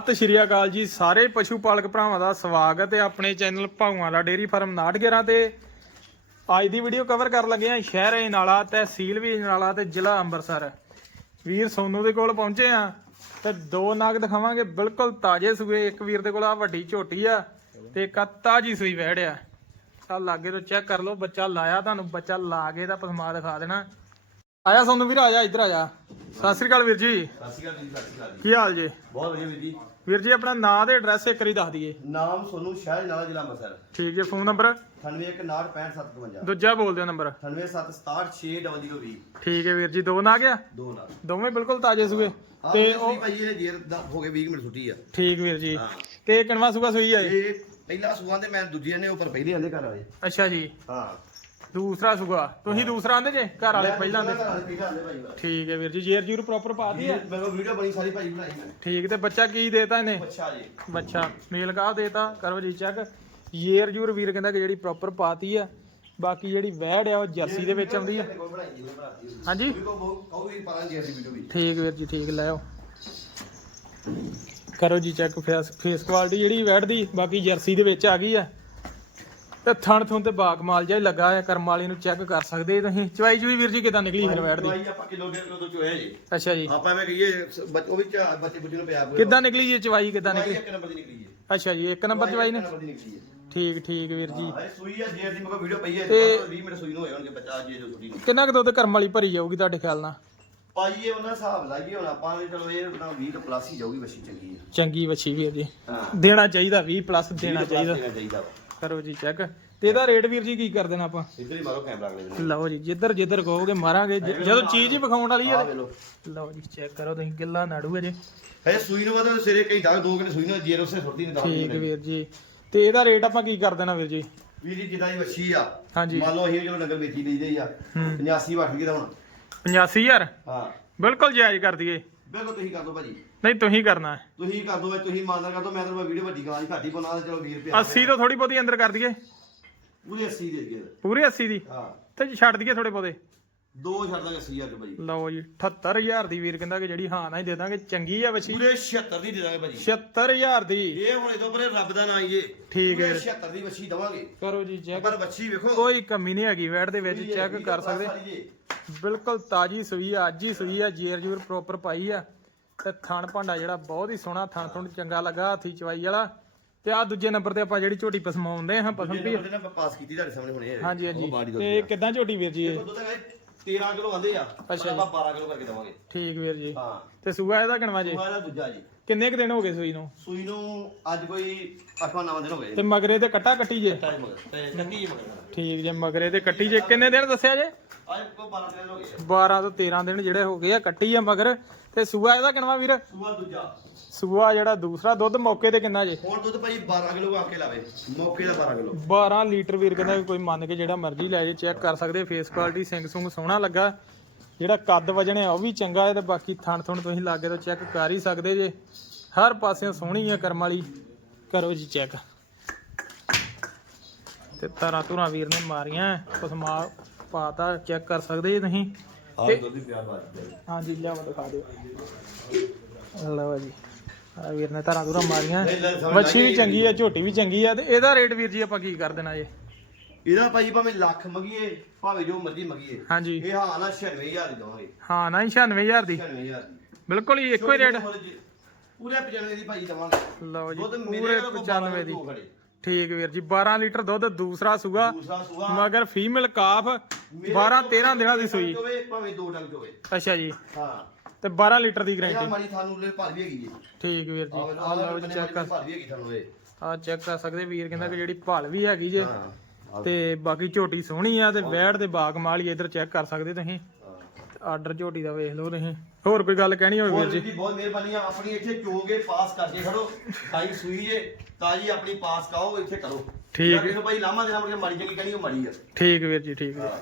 ਸਤਿ ਸ਼੍ਰੀ ਅਕਾਲ ਜੀ। ਸਾਰੇ ਪਸ਼ੂ ਪਾਲਕ ਭਰਾਵਾਂ ਦਾ ਸਵਾਗਤ ਹੈ ਆਪਣੇ ਚੈਨਲ ਭਾਊਆਂ ਦਾ ਡੇਰੀ ਫਾਰਮ 911 ਤੇ। ਅੱਜ ਦੀ ਵੀਡੀਓ ਕਵਰ ਕਰਨ ਲੱਗੇ ਆ ਸ਼ਹਿਰ ਨਾਲਾ ਤਹਿਸੀਲ ਵੀ ਨਾਲਾ ਤੇ ਜ਼ਿਲ੍ਹਾ ਅੰਮ੍ਰਿਤਸਰ। ਵੀਰ ਸੋਨੂ ਦੇ ਕੋਲ ਪਹੁੰਚੇ ਆ ਤੇ ਦੋ ਨਾਗ ਦਿਖਾਵਾਂਗੇ, ਬਿਲਕੁਲ ਤਾਜ਼ੇ ਸੂਏ। ਇੱਕ ਵੀਰ ਦੇ ਕੋਲ ਆ ਵੱਡੀ ਝੋਟੀ ਆ ਤੇ ਇੱਕ ਆ ਤਾਜੀ ਸੂਈ ਵਹਿੜਿਆ ਆ। ਲਾਗੇ ਤੋਂ ਚੈੱਕ ਕਰ ਲਓ, ਬੱਚਾ ਲਾਇਆ ਤੁਹਾਨੂੰ, ਬੱਚਾ ਲਾ ਕੇ ਦਾ ਪਸਮਾ ਦਿਖਾ ਦੇਣਾ। ਆਇਆ ਸੋਨੂ ਵੀਰ, ਆ ਜਾ, ਇੱਧਰ ਆ ਜਾ। ਸਤਿ ਸ੍ਰੀ ਅਕਾਲ ਵੀਰ ਜੀ। ਸਤਿ ਸ਼੍ਰੀ ਅਕਾਲ ਜੀ ਸਤਿ ਸ਼੍ਰੀ ਅਕਾਲ ਜੀ। ਕੀ ਹਾਲ ਜੀ? ਬਹੁਤ ਵਧੀਆ ਵੀਰ ਜੀ। ਵੀਰ ਜੀ ਆਪਣਾ ਨਾਂ ਤੇ ਐਡਰੈਸ ਇੱਕ ਵਾਰੀ ਦੱਸ ਦਈਏ। ਨਾਮ ਸੋਨੂੰ ਸ਼ਹਿਰ ਨਾਲਾ ਜ਼ਿਲ੍ਹਾ ਅੰਮ੍ਰਿਤਸਰ। ਠੀਕ ਹੈ ਫੋਨ ਨੰਬਰ? 916557 ਦੂਜਾ ਬੋਲ ਦਿਓ ਨੰਬਰ। 97676620 ਠੀਕ ਹੈ ਵੀਰ ਜੀ ਦੋ ਨਾ ਗਿਆ? ਦੋ ਨਾਲ ਦੋਵੇਂ ਬਿਲਕੁਲ ਤਾਜ਼ੇ ਸੂਏ। ਤੇ ਤੇ ਉਹ ਭਾਈ ਇਹ ਜੇਰ ਦਾ ਹੋ ਗਏ 20 ਮਿੰਟ ਛੁੱਟੀ ਆ। ਠੀਕ ਵੀਰ ਜੀ। ਤੇ ਕਿਣਵਾ ਸੂਆ ਸੂਈ ਆਏ ਇਹ? ਪਹਿਲਾ ਸੂਆਂ ਦੇ ਮੈਂ ਦੂਜੇ ਨੇ ਉੱਪਰ ਪਹਿਲੇ ਆਂਦੇ ਘਰ ਵਾਲੇ। ਅੱਛਾ ਜੀ। ਹਾਂ। ਦੂਸਰਾ ਸੂਆ ਤੁਸੀਂ ਦੂਸਰਾ ਆਂਦੇ ਜੇ? ਘਰ ਵਾਲੇ ਪਹਿਲਾਂ ਦੇ। ਠੀਕ ਹੈ ਵੀਰ ਜੀ ਜੇਰ ਜੂਰ ਪ੍ਰੋਪਰ ਪਾ ਦੀ ਇਹ ਹੈ ਮੇਰੇ ਕੋਲ ਵੀਡੀਓ ਬਣੀ ਸਾਰੀ ਭਾਈ ਬਣਾਈ ਮੈਂ। ਠੀਕ ਤੇ ਬੱਚਾ ਕੀ ਦੇਤਾ ਇਹਨੇ? ਅੱਛਾ ਜੀ। ਬੱਚਾ ਮੇਲ ਕਾਹ ਦੇਤਾ? ਕਰੋ ਜੀ ਚੈੱਕ ਜੇਰ ਜੂਰ ਵੀਰ ਕਹਿੰਦਾ ਕਿ ਜਿਹੜੀ ਪ੍ਰੋਪਰ ਪਾਤੀ ਆ ਬਾਕੀ ਜਿਹੜੀ ਵਹਿੜ ਆ ਉਹ ਜਰਸੀ ਦੇ ਵਿੱਚ ਆਉਂਦੀ ਆ। ਹਾਂਜੀ? ਠੀਕ ਵੀਰ ਜੀ ਠੀਕ ਲੈ ਆਓ। ਕਰੋ ਜੀ ਚੈੱਕ ਫੇਸ ਫੇਸ ਕੁਆਲਿਟੀ ਜਿਹੜੀ ਵੈਟ ਦੀ ਬਾਕੀ ਜਰਸੀ ਦੇ ਵਿੱਚ ਆ ਗਈ ਆ। ਤੇ ਥਣ ਥੁਣ ਤੇ ਬਾਗ ਮਾਲ ਹੀ ਲੱਗਾ ਆ ਕਰਮ ਵਾਲੀ ਨੂੰ ਚੈੱਕ ਕਰ ਸਕਦੇ ਤੁਸੀਂ। ਚਵਾਈ ਜੂਈ ਵੀਰ ਜੀ ਕਿਦਾਂ ਨਿਕਲੀ ਫਿਰ ਵੈਟ ਦੀ? ਭਾਈ ਆਪਾਂ ਕਿਲੋ ਡੇਢ ਕਿਲੋ ਤੋਂ ਚੋਇਆ ਜੀ। ਅੱਛਾ ਜੀ। ਆਪਾਂ ਐਵੇਂ ਕਹੀਏ ਬੱਚ- ਉਹ ਵੀ ਝਾ- ਬੱਚੇ ਬੁੱਝੇ ਨੂੰ ਪਿਆ ਪੂਰਾ। ਕਿੱਦਾਂ ਨਿਕਲੀ ਜੀ ਚਵਾਈ ਕਿਦਾਂ ਦਵਾਈ ਨਿਕਲੀ? ਇੱਕ ਨੰਬਰ ਦੀ ਨਿਕਲੀ ਹੈ ਅੱਛਾ ਜੀ ਇੱਕ ਨੰਬਰ ਚਵਾਈ ਨੇ ਇੱਕ ਨੰਬਰ ਦੀ ਨਿਕਲੀ ਹੈ ਠੀਕ ਠੀਕ ਵੀਰ ਜੀ। ਹਾਂ ਇਹ ਸੂਈ ਆ ਜੇਰ ਦੀ ਮੇਰੇ ਵੀਡੀਓ ਪਈ ਹੈ ਤੇ- 20 ਮਿੰਟ ਸੂਈ ਨੂੰ ਹੋਏ ਹੋਣਗੇ ਬੱਚਾ ਜੇ ਜੋ ਨੂੰ ਕਿੰਨਾ ਕੁ ਦੁੱਧ ਕਰਮ ਵਾਲੀ ਭਰੀ ਜਾਊਗੀ ਤੁਹਾਡੇ ਖਿਆਲ ਨਾਲ? ਪਾਈਏ ਉਹਨਾਂ ਹਿਸਾਬ ਲਾਈਏ ਹੁਣ ਆਪਾਂ ਨੇ ਚਲੋ ਇਹ ਨਾ 20 ਤੋਂ ਪਲੱਸ ਹੀ ਜਾਊਗੀ ਬੱਚੀ ਚੰਗੀ ਆ। ਚੰਗੀ ਵੱਛੀ ਵੀਰ ਜੀ। ਹਾਂ। ਦੇਣਾ ਚਾਹੀਦਾ 20 ਪਲੱਸ ਦੇਣਾ 20 plus ਚਾਹੀਦਾ। ਦੇਣਾ ਚਾਹੀਦਾ ਵਾ। ਕਰੋ ਜੀ ਚੈੱਕ ਤੇ ਇਹਦਾ ਰੇਟ ਵੀਰ ਜੀ ਕੀ ਕਰ ਦੇਣਾ ਆਪਾਂ? ਇੱਧਰ ਹੀ ਮਾਰੋ ਕੈਮਰਾ ਅਗਲੇ ਦਿਨ। ਲਓ ਜੀ ਜਿੱਧਰ ਜਿੱਧਰ ਕਹੋਗੇ ਮਾਰਾਂਗੇ। ਜ- ਜਦੋਂ ਚੀਜ਼ ਹੀ ਵਿਖਾਉਣ ਵਾਲੀ ਆ ਹੈ ਵੇ ਲੋ ਲਓ ਜੀ ਚੈੱਕ ਕਰੋ ਤੁਸੀਂ ਗਿੱਲਾ ਨਾੜੂ ਹੈ ਜੀ। ਇਹ ਸੂਈ ਨੂੰ ਬਾਅਦ ਸਿਰੇ ਕਈ ਦਾਗ ਦੋ ਘੰਟੇ ਸੂਈ ਨੂੰ ਜੇਰ ਉਸੇ ਛੁੱਟੀ ਨੇ ਦਾਗ ਠੀਕ ਵੀਰ ਜੀ। ਤੇ ਇਹਦਾ ਰੇਟ ਆਪਾਂ ਕੀ ਕਰ ਦੇਣਾ ਵੀਰ ਜੀ? ਵੀਰ ਜੀ ਜਿੱਦਾਂ ਦੀ ਵੱਛੀ ਆ। ਹਾਂਜੀ। ਮੰਨ ਲਓ ਅਸੀਂ ਚਲੋ ਨਗਰ ਵੇਚੀ ਲਈਦੇ ਹੀ ਆ। ਹੂੰ। 85 ਵੱਟ ਗਈ ਤਾਂ ਹੁਣ। 85000 ਹਾਂ। ਬਿਲਕੁਲ ਜਾਇਜ਼ ਕਰ ਦਈਏ। ਬਿਲਕੁਲ ਤੁਸੀਂ ਕਰ ਦਿਓ ਭਾਜੀ। ਨਹੀਂ ਤੁਸੀਂ ਕਰਨਾ। ਹੈ ਤੁਸੀਂ ਕਰ ਦਿਓ ਤੁਸੀਂ ਇਮਾਨਦਾਰ ਕਰ ਦਿਓ ਮੈਂ ਤਾਂ ਵੀਡੀਓ ਵੱਡੀ ਗਾਂ ਦੀ ਘੱਟ ਪਾਉਣਾ ਤੇ ਚਲੋ 20 ਰੁਪਏ 80 ਤੋਂ ਥੋੜੀ ਬਹੁਤੀ ਅੰਦਰ ਕਰ ਦਈਏ। ਪੂਰੇ 80 ਦੇ ਦਈਏ। ਪੂਰੇ 80 ਦੀ? ਹਾਂ। ਤੇ ਛੱਡ ਦਈਏ ਥੋੜੇ ਬਹੁਤੇ। ਦੋ ਛੱਡ ਦਾਂਗੇ 80000 ਰੁਪਏ ਭਾਜੀ ਲਓ ਜੀ 78000 ਦੀ ਵੀਰ ਕਹਿੰਦਾ ਕਿ ਜਿਹੜੀ ਹਾਂ ਨਾ ਹੀ ਦੇ ਦਾਂਗੇ ਚੰਗੀ ਆ ਵਛੀ ਪੂਰੇ 76 ਦੀ ਦੇ ਦਾਂਗੇ ਭਾਜੀ। 76000 ਦੀ। ਇਹ ਹੁਣ ਇਦੋਂ ਪਰੇ ਰੱਬ ਦਾ ਨਾਂ ਹੀ ਠੀਕ ਹੈ। 76 ਦੀ ਵੱਛੀ ਦਵਾਂਗੇ। ਕਰੋ ਜੀ ਚੈੱਕ ਪਰ ਵੱਛੀ ਵੇਖੋ। ਕੋਈ ਕਮੀ ਨਹੀਂ ਹੈਗੀ ਵੈਟ ਦੇ ਵਿੱਚ ਚੈੱਕ ਕਰ ਸਕਦੇ। ਬਿਲਕੁਲ ਤਾਜੀ ਸੂਈ ਆ ਅੱਜ ਹੀ ਸੂਈ ਆ ਜੇਰ ਜੂਰ ਪ੍ਰੋਪਰ ਪਾਈ ਆ। ਤੇ ਥਣ ਭਾਂਡਾ ਜਿਹੜਾ ਬਹੁਤ ਹੀ ਸੋਹਣਾ ਥਣ ਥਣ ਚੰਗਾ ਲੱਗਾ ਹਾਥੀ ਚਵਾਈ ਵਾਲਾ। ਤੇ ਆ ਦੂਜੇ ਨੰਬਰ ਤੇ ਆਪਾਂ ਜਿਹੜੀ ਝੋਟੀ ਪਸਮਾਉਂਦੇ ਹਾਂ ਪਸਮ ਵੀ ਪਾਸ ਕੀਤੀ ਤੁਹਾਡੇ ਸਾਹਮਣੇ ਹੁਣੇ। ਹਾਂਜੀ ਹਾਂਜੀ। ਤੇ ਕਿੱਦਾਂ ਝੋਟੀ ਵੀਰ ਜੀ ਇਹ? ਦੁੱਧ ਹੈਗਾ 13 ਕਿਲੋ ਆਂਦੇ ਆ ਅੱਛਾ ਪਰ ਆਪਾਂ 12 ਕਿਲੋ ਕਰਕੇ ਦਵਾਂਗੇ। ਠੀਕ ਵੀਰ ਜੀ। ਹਾਂ। ਤੇ ਸੂਆ ਇਹਦਾ ਕਿਣਵਾ ਜੀ? ਉਹ ਇਹਦਾ ਦੂਜਾ ਜੀ। ਕਿੰਨੇ ਕੁ ਦਿਨ ਹੋ ਗਏ ਸੂਈ ਨੂੰ? ਸੂਈ ਨੂੰ ਅੱਜ ਕੋਈ 8ਵਾਂ 9ਵਾਂ ਦਿਨ ਹੋ ਗਏ ਤੇ ਮਗਰੇ ਤੇ ਕੱਟਾ ਕੱਟੀ ਜੇ? ਟਾਈਮ ਮਗਰ ਤੇ ਮਗਰ ਠੀਕ ਜੇ ਮਗਰੇ ਤੇ ਕੱਟੀ ਜੇ। ਕਿੰਨੇ ਦਿਨ ਦੱਸਿਆ ਜੇ? ਅੱਜ ਕੋ 12 ਦਿਨ ਹੋ ਗਏ 12 ਤੋਂ 13 ਦਿਨ ਜਿਹੜੇ ਹੋ ਗਏ ਆ ਕੱਟੀ ਆ ਮਗਰ। ਤੇ ਸੂਆ ਇਹਦਾ ਕਿਣਵਾ ਵੀਰ? ਸੂਆ ਦੂਜਾ। ਸੂਆ ਜਿਹੜਾ ਦੂਸਰਾ ਦੁੱਧ ਮੌਕੇ ਤੇ ਕਿੰਨਾ ਜੇ? ਹੁਣ ਦੁੱਧ ਭਾਈ 12 ਕਿਲੋ ਆ ਕੇ ਲਾਵੇ। ਮੌਕੇ ਦਾ 12 ਕਿਲੋ। 12 ਲੀਟਰ ਵੀਰ ਕਹਿੰਦਾ ਕੋਈ ਮੰਨ ਕੇ ਜਿਹੜਾ ਮਰਜ਼ੀ ਲੈ ਜੇ ਚੈੱਕ ਕਰ ਸਕਦੇ ਫੇਸ ਕੁਆਲਿਟੀ ਸਿੰਘ ਸੁੰਗ ਸੋਹਣਾ ਲੱਗਾ। ਜਿਹੜਾ ਕੱਦ ਵਜਣ ਆ ਉਹ ਵੀ ਚੰਗਾ ਹੈ ਤੇ ਬਾਕੀ ਥਣ ਥਣ ਤੁਸੀਂ ਲਾਗੇ ਤੋਂ ਚੈੱਕ ਕਰ ਹੀ ਸਕਦੇ ਜੇ। ਹਰ ਪਾਸਿਓਂ ਸੋਹਣੀ ਹੈ ਕਰਮ ਵਾਲੀ। ਕਰੋ ਜੀ ਚੈੱਕ ਤੇ ਤਾਰਾ ਤੁਰਾ ਵੀਰ ਨੇ ਮਾਰੀਆਂ ਪਸਮਾ ਪਾਤਾ ਚੈੱਕ ਕਰ ਸਕਦੇ ਜੇ ਤੁਸੀਂ? ਹਾਂਜੀ ਲਿਆਓ ਦਿਖਾ ਦਿਓ। ਲਓ ਜੀ ਆ ਵੀਰ ਨੇ ਤਾਰਾ ਤੁਰਾ ਮਾਰੀਆਂ। ਵੱਛੀ ਵੀ ਚੰਗੀ ਆ ਝੋਟੀ ਵੀ ਚੰਗੀ ਆ ਤੇ ਇਹਦਾ ਰੇਟ ਵੀਰ ਜੀ ਆਪਾਂ ਕੀ ਕਰ ਦੇਣਾ ਜੇ? ਇਹਦਾ ਭਾਈ ਭਾਵੇਂ ਲੱਖ ਮਗੀਏ ਭਾਵੇਂ ਜੋ ਮਰਜ਼ੀ ਮਗੀਏ। ਹਾਂਜੀ। ਇਹ ਹਾਂ ਨਾ 96000 ਦੀ ਦਵਾਂਗੇ। ਹਾਂ ਨਾ 96000 ਦੀ। 96000 ਦੀ। ਬਿਲਕੁਲ ਹੀ ਇੱਕੋ ਹੀ ਰੇਟ। ਪੂਰੇ 95 ਦੀ ਭਾਈ ਦਵਾਂਗੇ। ਲਓ ਜੀ ਪੂਰੇ ਕੋਲ 95 ਦੀ। ਠੀਕ ਵੀਰ ਜੀ 12 ਲੀਟਰ ਦੁੱਧ ਦੂਸਰਾ ਸੂਗਾ ਮਗਰ ਫੀਮੇਲ ਕਾਫ 12 13 ਦਿਨਾਂ ਦੀ ਸੂਈ। ਹੋਵੇ ਭਾਵੇਂ ਦੋ ਟੰਗ ਹੋਵੇ। ਅੱਛਾ ਜੀ। ਹਾਂ। ਤੇ 12 ਲੀਟਰ ਦੀ ਗਰੰਟੀ ਮਾਰੀ ਤੁਹਾਨੂੰ ਲੈ ਭਰ ਵੀ ਹੈਗੀ ਜੀ। ਠੀਕ ਵੀਰ ਜੀ। ਆਹ ਆ ਲਓ ਚੈੱਕ ਕਰ ਭਰ ਵੀ ਹੈਗੀ ਤੁਹਾਨੂੰ ਇਹ। ਆ ਚੈੱਕ ਕਰ ਸਕਦੇ ਵੀਰ ਕਹਿੰਦਾ ਕਿ ਜਿਹੜੀ ਭਾਲ ਵੀ ਹੈਗੀ ਜੇ। ਤੇ ਬਾਕੀ ਝੋਟੀ ਸੋਹਣੀ ਆ ਤੇ ਵੈੜ ਦੇ ਬਾਗ ਮਾਲੀ ਇਧਰ ਚੈੱਕ ਕਰ ਸਕਦੇ ਤੁਸੀਂ। ਹਾਂ। ਆਰਡਰ ਝੋਟੀ ਦਾ ਵੇਖ ਲਓ ਤੁਸੀਂ। ਹੋਰ ਕੋਈ ਗੱਲ ਕਹਿਣੀ ਹੋਵੇ ਵੀਰ ਜੀ? ਜੀ ਬਹੁਤ ਮਿਹਰਬਾਨੀ ਆ। ਆਪਣੀ ਇੱਥੇ ਚੋਗੇ ਪਾਸ ਕਰਕੇ ਖੜੋ। ਤਾਈ ਸੂਈ ਜੇ ਤਾਜੀ ਆਪਣੀ ਪਾਸ ਕਾਓ ਇੱਥੇ ਕਰੋ। ਠੀਕ। ਨੂੰ ਭਾਈ ਲਾਮਾ ਦੇਣਾ ਮੁੜ ਕੇ ਮਾੜੀ ਚੰਗੀ ਕਹਿਣੀ ਉਹ ਮਾੜੀ ਆ। ਠੀਕ ਵੀਰ ਜੀ ਠੀਕ ਵੀਰ ਹਾਂ।